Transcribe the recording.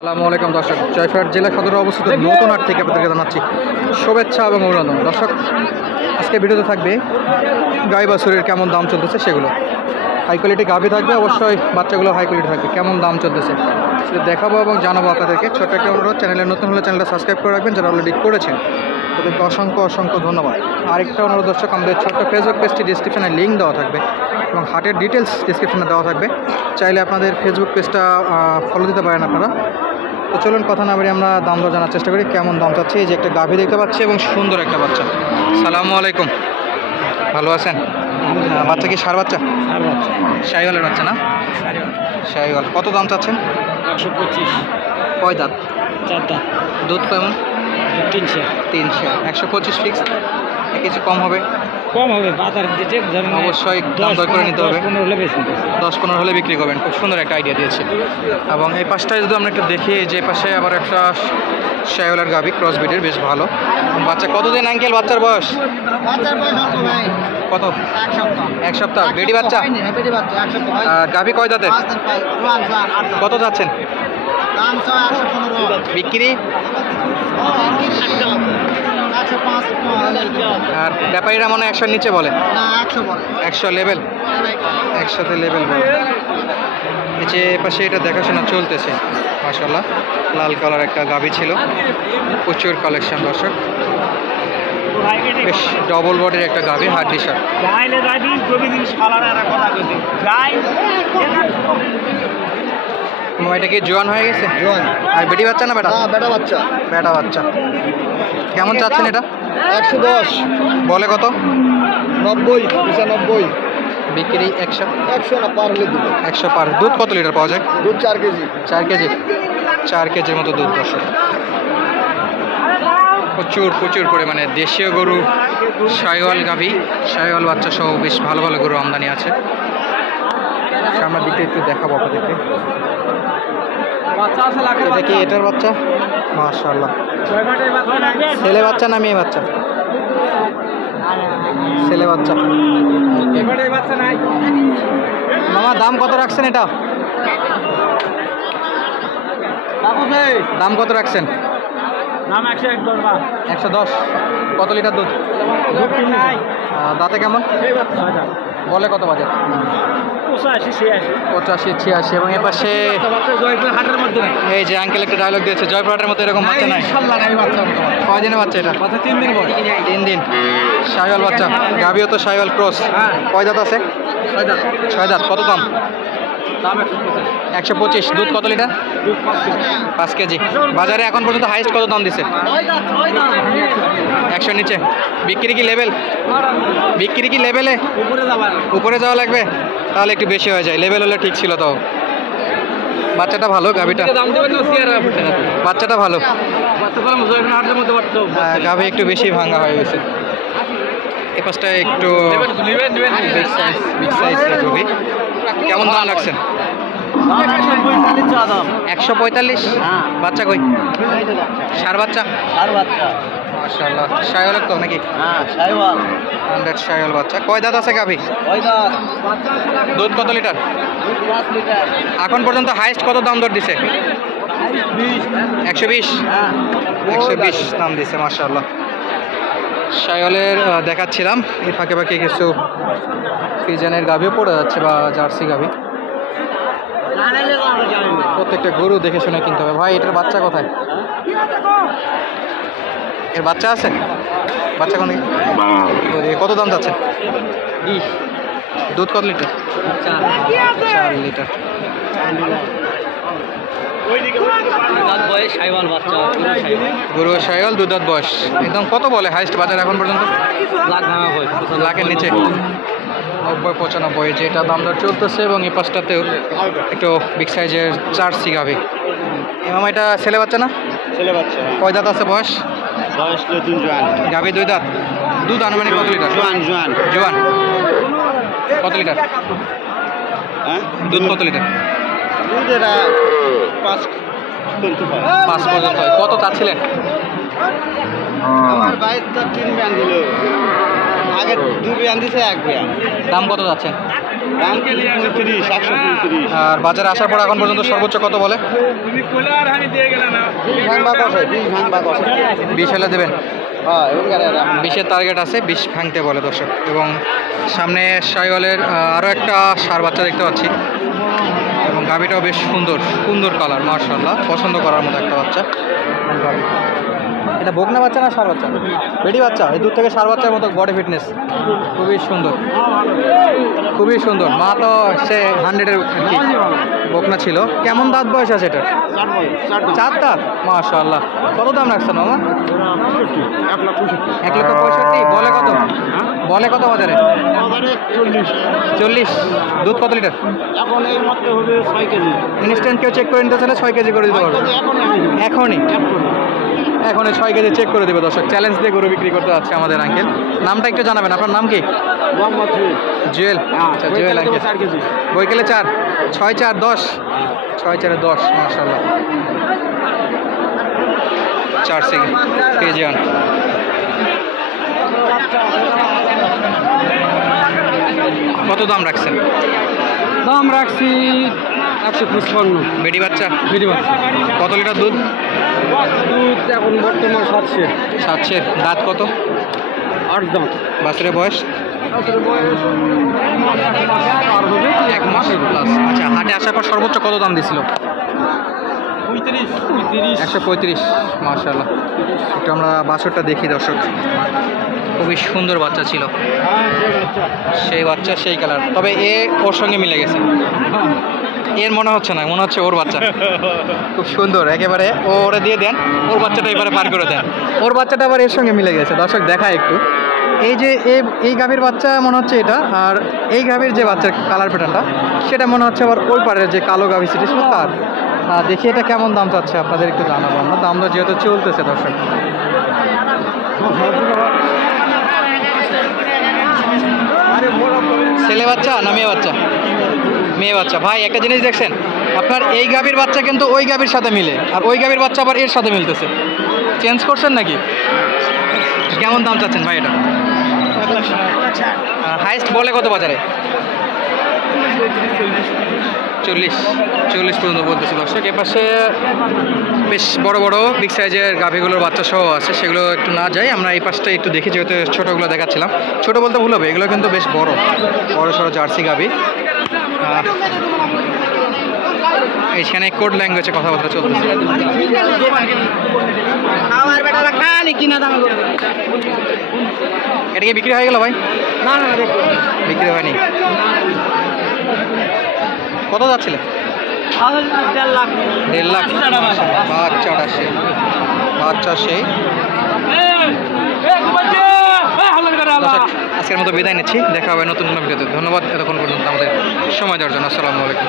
আসসালামু আলাইকুম দর্শক, জয়পুরহাট জেলা সদরে অবস্থিত নতুন হাট থেকে আপনাদেরকে জানাচ্ছি শুভেচ্ছা এবং অভিনন্দন। দর্শক, আজকে ভিডিওতে থাকবে গাই বাছুরের কেমন দাম চলতেছে সেগুলো। হাই কোয়ালিটি গাভী থাকবে, অবশ্যই বাচ্চাগুলো হাই কোয়ালিটি থাকবে। কেমন দাম চলতেছে সেটা দেখাবো এবং জানাবো আপনাদেরকে। ছোট্ট একটা অনুরোধ, চ্যানেলে নতুন হলে চ্যানেলটা সাবস্ক্রাইব করে রাখবেন যারা অলরেডি করেছেন, তাদেরকে অসংখ্য অসংখ্য ধন্যবাদ। আরেকটা অনুরোধ দর্শক, আমাদের ছোট্ট ফেসবুক পেজটি ডিসক্রিপশনে লিঙ্ক দেওয়া থাকবে এবং হাটের ডিটেলস ডিসক্রিপশনে দেওয়া থাকবে। চাইলে আপনাদের ফেসবুক পেজটা ফলো দিতে পারেন আপনারা। তো চলুন কথা না বেরিয়ে আমরা দাম দর জানার চেষ্টা করি, কেমন দাম চাচ্ছে। এই যে একটা গাভী দেখতে পাচ্ছি এবং সুন্দর একটা বাচ্চা। সালামু আলাইকুম, ভালো আছেন? বাচ্চা কি সার বাচ্চা? শাহিওয়ালের বাচ্চা না? শাহিওয়াল। কত দাম চাচ্ছেন? 125। কয় দাঁত? 4 দাঁত। দুধ কেমন? 300। 125 ফিক্স, কিছু কম হবে? কম হবে, বাজার দিতে ধরেন অবশ্যই দাম দর করে নিতে হবে। 15 হলে বেশি। 10-15 হলে বিক্রি করবেন। খুব সুন্দর একটা আইডিয়া দিয়েছে। এবং এই পাশটায় যদি আমরা একটু দেখি, যে পাশে আবার একটা শাহিওয়ালের গাভী ক্রস ব্রিডের, বেশ ভালো বাচ্চা। কতদিন আঙ্কেল বাচ্চার বয়স? কত? 1 সপ্তাহ। বেডি বাচ্চা? গাভী কয় দাঁতের? কত যাচ্ছেন বিক্রি? আর ব্যাপারীরা মনে হয় 100-র নিচে বলে? 100 লেভেল, 100তে লেভেল বলে। এই যে পাশে এটা দেখাশোনা চলতেছে মাশাআল্লাহ। লাল কালার একটা গাভী ছিল, প্রচুর কালেকশন দর্শক। বেশ ডবল বডির একটা গাভী, হাড্ডি সার। এটা কি জোয়ান হয়ে গেছে? আর বেটি বাচ্চা না বেটা? বেটা বাচ্চা। বেটা বাচ্চা। কেমন চাচ্ছেন এটা? 110। বলে কত? 90, 95। বিক্রি 100? 100 না, পার হলে দিব। 100 পার। দুধ কত লিটার পাওয়া যায়? দুধ 4 কেজি। 4 কেজি। 4 কেজির মতো দুধ দর্শক। প্রচুর প্রচুর পরিমাণে দেশীয় গরু, শাহিওয়াল গাভী, শাহিওয়াল বাচ্চা সহ বেশ ভালো ভালো গরু আমদানি আছে। সামনের দিকটা একটু দেখাবো আপনাদেরকে। দেখি এটার বাচ্চা, মাশাআল্লাহ। ছেলে বাচ্চা না মেয়ে বাচ্চা? ছেলে বাচ্চা। মামা দাম কত রাখছেন এটা? দাম কত রাখছেন? 110। কত লিটার দুধ? দাঁতে কেমন? বলে কত বাজে? 85-86। এবং এর পাশে এই যে আঙ্কেল একটা ডায়লগ দিয়েছে, জয়পুরহাটের মতো এরকম বাচ্চা নাই। কয়দিনের বাচ্চা এটা? 3 দিন পর। 3 দিন। শাহিওয়াল বাচ্চা, গাভীও তো শাহিওয়াল ক্রস। কয় দাঁত আছে? 6 দাঁত। কত দাম? 125। দুধ কত লিটার? 5 কেজি। বাজারে এখন পর্যন্ত হাইস্ট কত দাম দিছে? 100 নিচে। বিক্রি কি লেভেল? বিক্রি কি লেভেলে? উপরে যাওয়া লাগবে, তাহলে একটু বেশি হয়ে যায়। লেভেল হলে ঠিক ছিল। তাও বাচ্চাটা ভালো, গাভীটা বাচ্চাটা ভালো। গাভী একটু বেশি ভাঙা হয়ে গেছে। এ পাশটা একটু বিগ সাইজ গাভী। কেমন দাম রাখছেন? 145। বাচ্চা কই? সার বাচ্চা? মাশাআল্লাহ। শাহিওয়াল তো নাকি? শাহিওয়াল। 100 শাহিওয়াল বাচ্চা। কয় দাঁত আছে গাভী? দুধ কত লিটার? 5 লিটার। এখন পর্যন্ত হাইস্ট কত দাম দর দিছে? 120। 120 দাম দিছে মাশাআল্লাহ। শাহিওয়ালের দেখাচ্ছিলাম, এই ফাঁকে ফাঁকে কিছু ফ্রিজিয়ানের গাভীও পড়ে যাচ্ছে বা জার্সি গাভী। প্রত্যেকটা গরু দেখে শুনে কিনতে হবে। ভাই এটার বাচ্চা কোথায়? এর বাচ্চা আছে? বাচ্চা কোন? কত দাম যাচ্ছে? 20। দুধ কত লিটার? 4 লিটার। গরু শাহিওয়াল, 2 দাঁত বয়স। একদম কত বলে হাইস্ট বাজার এখন পর্যন্ত? লাখের নিচে। 90-95 যেটা দাম দর চলতেছে। এবং এই পাশটাতেও একটু বিগ সাইজের জার্সি গাভী। এমাম এটা ছেলে বাচ্চা না? ছেলে বাচ্চা। কয় দাঁত আছে বয়স? বয়স 2 জোয়ান। গাভী 2 দাঁত। দুধ আনুমানিক কত লিটার? জোয়ান। জোয়ান। কত লিটার? হ্যাঁ, দুধ কত লিটার? দুধ এরা 5 পর্যন্ত হয়। কত চাচ্ছিলেন? আমার ভাই তো 3 বিয়ান দিল। আগে 2 বিয়ান দিছে, 1 বিয়ান। দাম কত যাচ্ছেন? দাম 35, 135। আর বাজারে আসার পর এখন পর্যন্ত সর্বোচ্চ কত বলে? 20 হলে দেবেন? হ্যাঁ এবং 20-এর টার্গেট আছে, 20 ভাঙতে বলে দর্শক। এবং সামনে শাহিওয়ালের আরও একটা ষাঁড় বাচ্চা দেখতে পাচ্ছি এবং গাভিটাও বেশ সুন্দর সুন্দর কালার, মার্শাল্লাহ, পছন্দ করার মতো একটা বাচ্চা গাভি। এটা বকনা বাচ্চা না ষাঁড় বাচ্চা? বেটি বাচ্চা। এই দূর থেকে ষাঁড় বাচ্চার মতো বডি ফিটনেস, খুবই সুন্দর খুবই সুন্দর। মা তো সে 100-এর বকনা ছিল। কেমন দাঁত বয়স আছে এটার? 4 দাঁত, মাশাআল্লাহ। কত দাম রাখছেন মামা? 1,65,000। বলে কত? বলে কত বাজারে? 40। দুধ কত লিটার? এখন এই মাত্র হবে 6 কেজি। ইনস্ট্যান্ট কেউ চেক করে নিতে চাইলে 6 কেজি করে দিতে পারবে এখনই? এখনই 6 কেজি চেক করে দেবে দর্শক। চ্যালেঞ্জ দিয়ে গরু বিক্রি করতে যাচ্ছে আমাদের আঙ্কেল। নামটা একটু জানাবেন, আপনার নাম কি? জুয়েল। আচ্ছা জুয়েল আঙ্কেল। বইকেলে 4, 6 4 10, 6 4 10, মাশাআল্লাহ। 4 কেজিয়ান। কত দাম রাখছেন? দাম রাখছি 155। বেটি বাচ্চা? বেটি বাচ্চা। কত লিটার দুধ? দুধ এখন বর্তমান 700। 700। দাঁত কত? 8 দাঁত। বাছুরের বয়স? এক মাস প্লাস। আচ্ছা, হাটে আসার পর সর্বোচ্চ কত দাম দিছিল? 135। মাশাআল্লাহ। একটু আমরা বাছুরটা দেখি দর্শক। খুবই সুন্দর বাচ্চা ছিল, সেই বাচ্চা সেই কালার। তবে এ ওর সঙ্গে মিলে গেছে, এর মনে হচ্ছে না, মনে হচ্ছে ওর বাচ্চা। খুব সুন্দর একেবারে। ও ওরে দিয়ে দেন, ওর বাচ্চাটা এবারে পার করে দেন। ওর বাচ্চাটা আবার এর সঙ্গে মিলে গেছে দর্শক। দেখায় একটু, এই যে এই গাভীর বাচ্চা মনে হচ্ছে এটা, আর এই গাভীর যে বাচ্চার কালার প্যাটার্নটা সেটা মনে হচ্ছে আবার ওই পাড়ের যে কালো গাভী সেটা ছিল তার। দেখি এটা কেমন দাম চাচ্ছে আপনাদের একটু জানাবো আমরা। দাম তো যেহেতু চলতেছে দর্শক। ছেলে বাচ্চা না মেয়ে বাচ্চা? মেয়ে বাচ্চা। ভাই একটা জিনিস দেখছেন, আপনার এই গাভীর বাচ্চা কিন্তু ওই গাভীর সাথে মিলে, আর ওই গাভীর বাচ্চা আবার এর সাথে মিলতেছে। চেঞ্জ করছেন নাকি? কেমন দাম চাচ্ছেন ভাই এটা? হাইস্ট বলে কত বাজারে? 40 পর্যন্ত বলতেছে দর্শক। এপাশে বেশ বড় বড় বিগ সাইজের গাভীগুলোর বাচ্চা সহ আছে, সেগুলো একটু না যাই আমরা এই পাশটা একটু দেখি, যেহেতু ছোটোগুলো দেখাচ্ছিলাম। ছোটো বলতে ভুল হবে, এগুলো কিন্তু বেশ বড় বড় সড়ো জার্সি গাভী। এইখানে কোড ল্যাঙ্গুয়েজে কথাবার্তা চলতেছে। এটা কি বিক্রি হয়ে গেল ভাই? না না, বিক্রি হয়নি। কত যাচ্ছিলেন? 1.5 লাখ। 1.5 লাখ। বাচ্চাটা সেই বাচ্চা সেই। দর্শক, আজকের মতো বিদায় নিচ্ছি। দেখা হবে নতুন কোনো ভিডিওতে। ধন্যবাদ এতক্ষণ পর্যন্ত আমাদের সময় দেওয়ার জন্য। আসসালামু আলাইকুম।